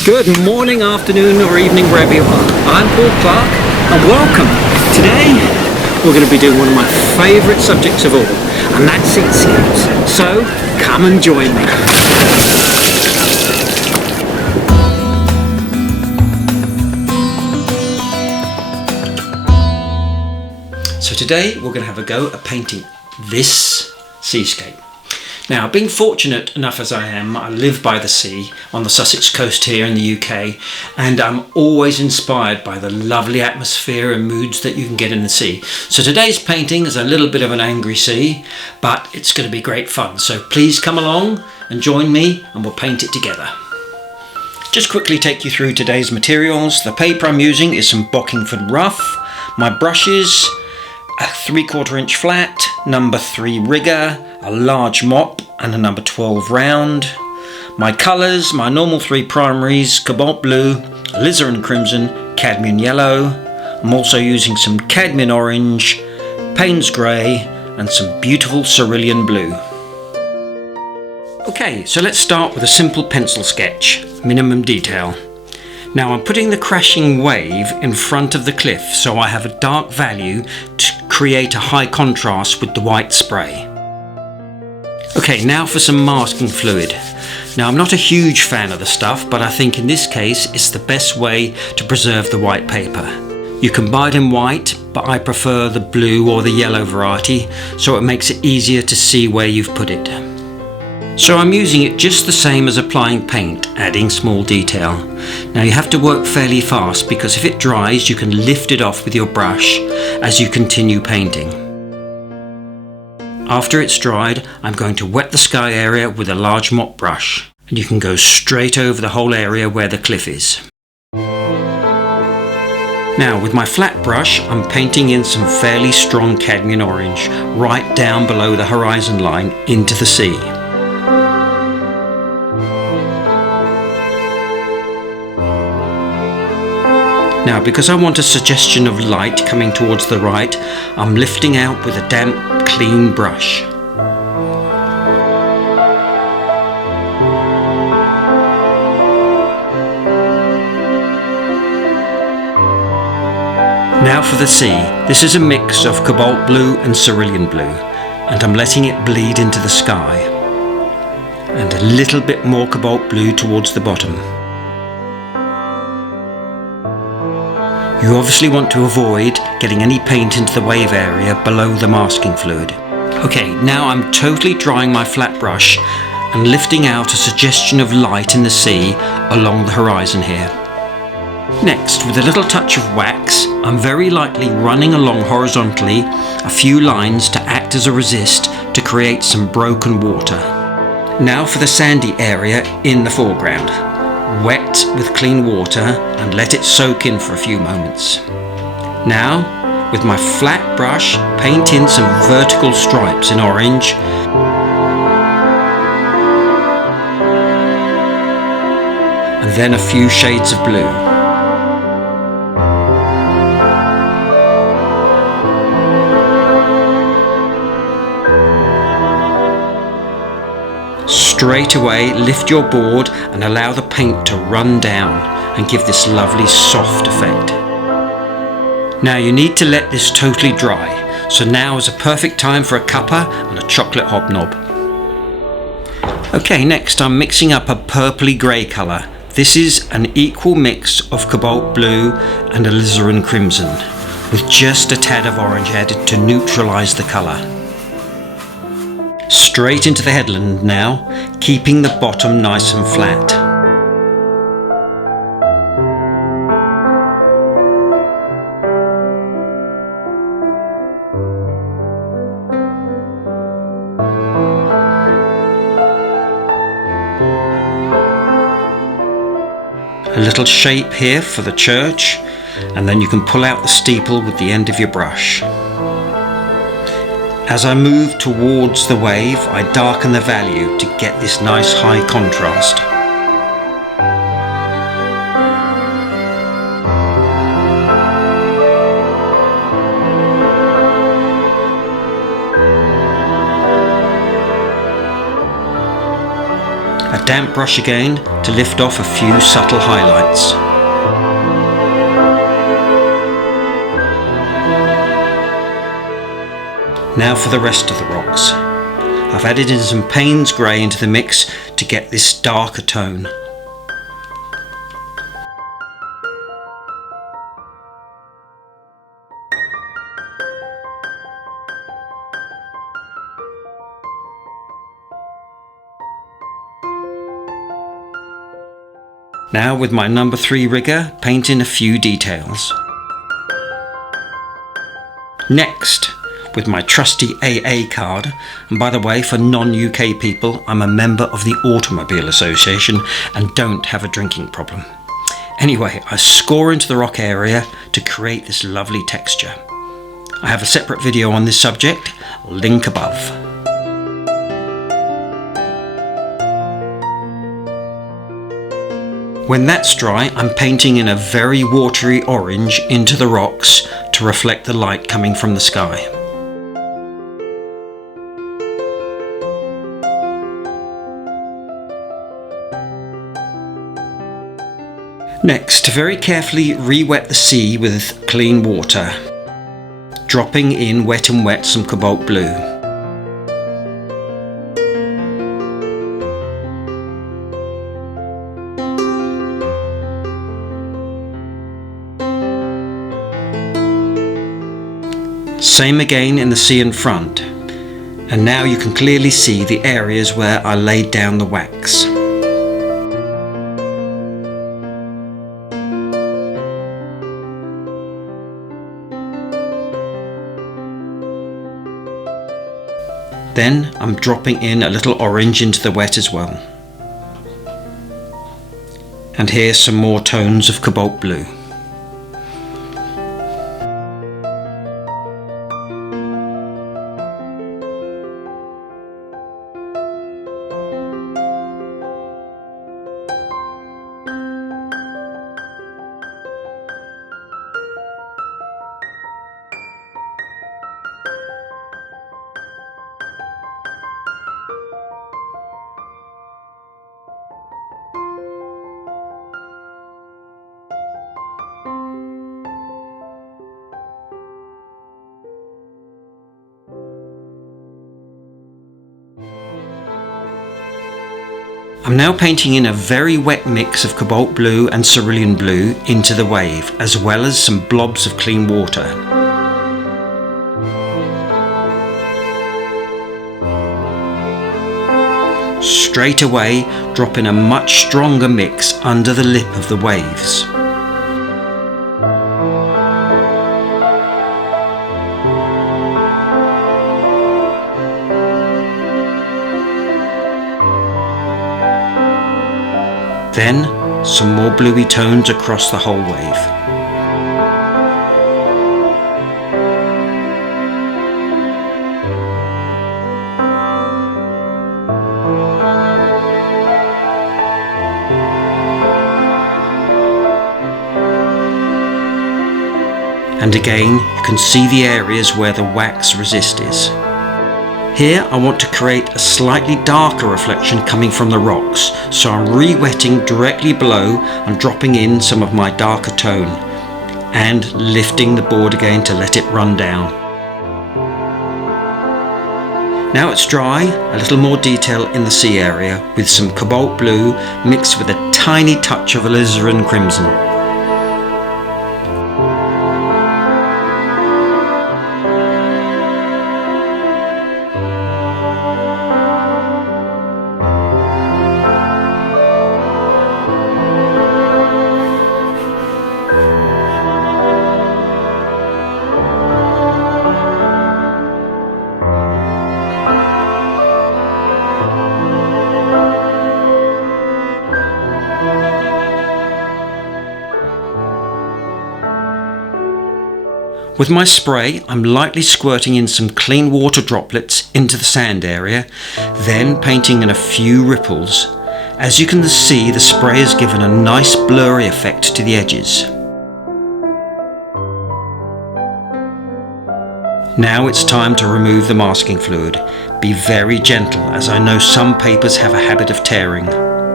Good morning, afternoon or evening wherever you are. I'm Paul Clark and welcome. Today we're going to be doing one of my favourite subjects of all, and that's seascapes. So come and join me. So today we're going to have a go at painting this seascape. Now, being fortunate enough as I am, I live by the sea on the Sussex coast here in the UK, and I'm always inspired by the lovely atmosphere and moods that you can get in the sea. So today's painting is a little bit of an angry sea, but it's going to be great fun. So please come along and join me and we'll paint it together. Just quickly take you through today's materials. The paper I'm using is some Bockingford Rough. My brushes, a 3/4 inch flat, number 3 rigger, a large mop and a number 12 round. My colours, my normal 3 primaries, cobalt blue, alizarin crimson, cadmium yellow. I'm also using some cadmium orange, Payne's grey and some beautiful cerulean blue. Okay, so let's start with a simple pencil sketch, minimum detail. Now I'm putting the crashing wave in front of the cliff so I have a dark value to create a high contrast with the white spray. Okay, now for some masking fluid. Now I'm not a huge fan of the stuff, but I think in this case it's the best way to preserve the white paper. You can buy it in white, but I prefer the blue or the yellow variety, so it makes it easier to see where you've put it. So I'm using it just the same as applying paint, adding small detail. Now you have to work fairly fast because if it dries you can lift it off with your brush as you continue painting. After it's dried, I'm going to wet the sky area with a large mop brush, and you can go straight over the whole area where the cliff is. Now with my flat brush I'm painting in some fairly strong cadmium orange right down below the horizon line into the sea. Now because I want a suggestion of light coming towards the right, I'm lifting out with a damp, clean brush. Now for the sea. This is a mix of cobalt blue and cerulean blue, and I'm letting it bleed into the sky. And a little bit more cobalt blue towards the bottom. You obviously want to avoid getting any paint into the wave area below the masking fluid. Okay, now I'm totally drying my flat brush and lifting out a suggestion of light in the sea along the horizon here. Next, with a little touch of wax, I'm very lightly running along horizontally a few lines to act as a resist to create some broken water. Now for the sandy area in the foreground. Wet with clean water and let it soak in for a few moments. Now, with my flat brush, paint in some vertical stripes in orange and then a few shades of blue. Straight away lift your board and allow the paint to run down and give this lovely soft effect. Now you need to let this totally dry, so now is a perfect time for a cuppa and a chocolate hobnob. Okay, next I'm mixing up a purpley grey colour. This is an equal mix of cobalt blue and alizarin crimson, with just a tad of orange added to neutralise the colour. Straight into the headland now, keeping the bottom nice and flat. A little shape here for the church, and then you can pull out the steeple with the end of your brush. As I move towards the wave, I darken the value to get this nice high contrast. a damp brush again to lift off a few subtle highlights. Now for the rest of the rocks. I've added in some Payne's grey into the mix to get this darker tone. Now with my number 3 rigger, paint in a few details. Next, with my trusty AA card, and by the way, for non-UK people, I'm a member of the Automobile Association and don't have a drinking problem. Anyway, I score into the rock area to create this lovely texture. I have a separate video on this subject, link above. When that's dry, I'm painting in a very watery orange into the rocks to reflect the light coming from the sky. Next, very carefully re-wet the sea with clean water, dropping in wet and wet some cobalt blue. Same again in the sea in front, and now you can clearly see the areas where I laid down the wax. Then I'm dropping in a little orange into the wet as well. And here's some more tones of cobalt blue. I'm now painting in a very wet mix of cobalt blue and cerulean blue into the wave, as well as some blobs of clean water. Straight away, drop in a much stronger mix under the lip of the waves. Then, some more bluey tones across the whole wave. And again, you can see the areas where the wax resist is. Here I want to create a slightly darker reflection coming from the rocks, so I'm re-wetting directly below and dropping in some of my darker tone, and lifting the board again to let it run down. Now it's dry, a little more detail in the sea area with some cobalt blue mixed with a tiny touch of alizarin crimson. With my spray, I'm lightly squirting in some clean water droplets into the sand area, then painting in a few ripples. As you can see, the spray has given a nice blurry effect to the edges. Now it's time to remove the masking fluid. Be very gentle, as I know some papers have a habit of tearing.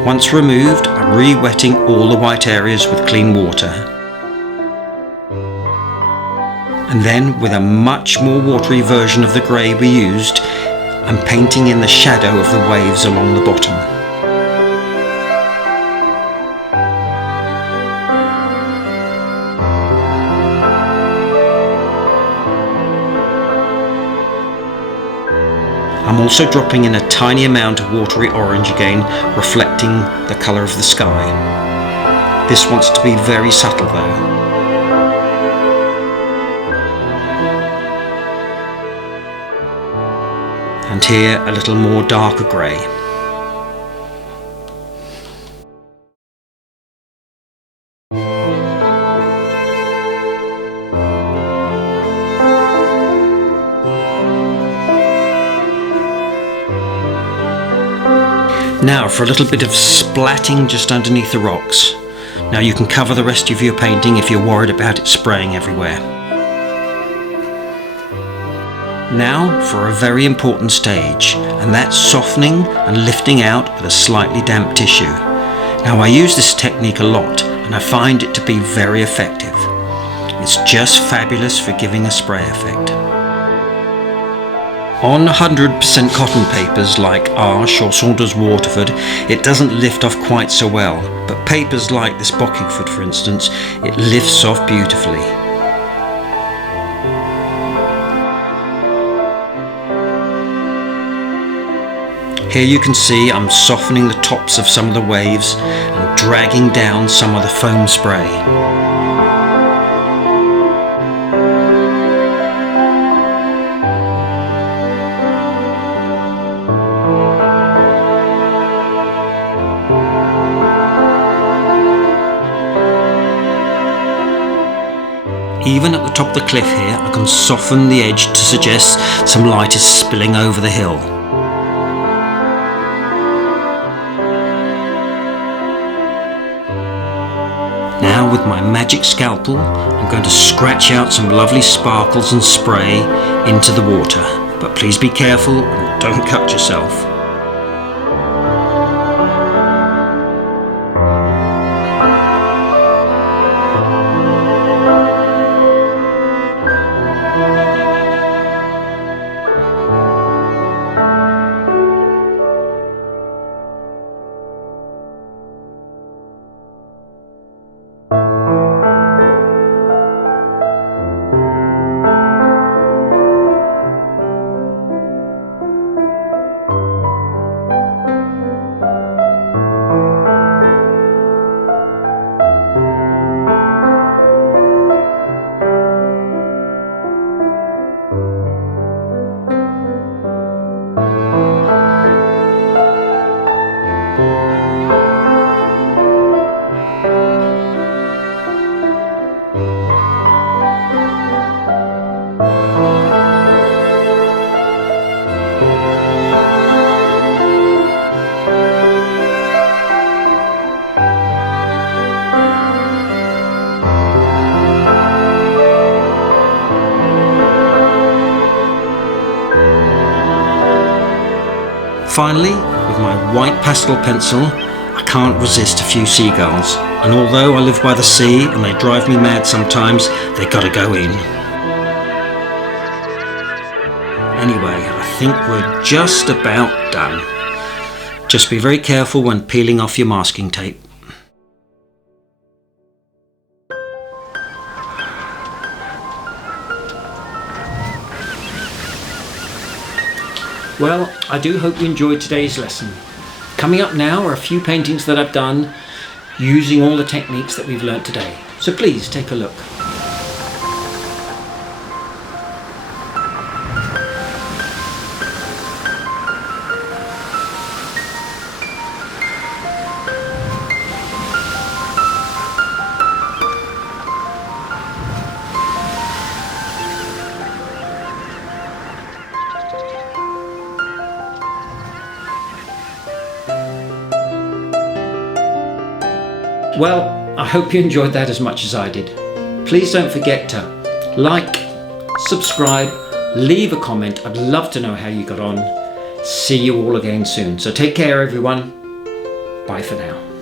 Once removed, I'm re-wetting all the white areas with clean water. And then, with a much more watery version of the grey we used, I'm painting in the shadow of the waves along the bottom. I'm also dropping in a tiny amount of watery orange again, reflecting the colour of the sky. This wants to be very subtle though. And here a little more darker grey. Now for a little bit of splatting just underneath the rocks. Now you can cover the rest of your painting if you're worried about it spraying everywhere. Now for a very important stage, and that's softening and lifting out with a slightly damp tissue. Now I use this technique a lot and I find it to be very effective. It's just fabulous for giving a spray effect. On 100% cotton papers like Arches or Saunders Waterford, it doesn't lift off quite so well, but papers like this Bockingford for instance, it lifts off beautifully. Here you can see I'm softening the tops of some of the waves and dragging down some of the foam spray. Even at the top of the cliff here, I can soften the edge to suggest some light is spilling over the hill. Now with my magic scalpel, I'm going to scratch out some lovely sparkles and spray into the water. But please be careful and don't cut yourself. Finally, with my white pastel pencil, I can't resist a few seagulls, and although I live by the sea and they drive me mad sometimes, they gotta go in. Anyway, I think we're just about done. Just be very careful when peeling off your masking tape. Well, I do hope you enjoyed today's lesson. Coming up now are a few paintings that I've done using all the techniques that we've learnt today. So please take a look. Well, I hope you enjoyed that as much as I did. Please don't forget to like, subscribe, leave a comment. I'd love to know how you got on. See you all again soon. So take care, everyone. Bye for now.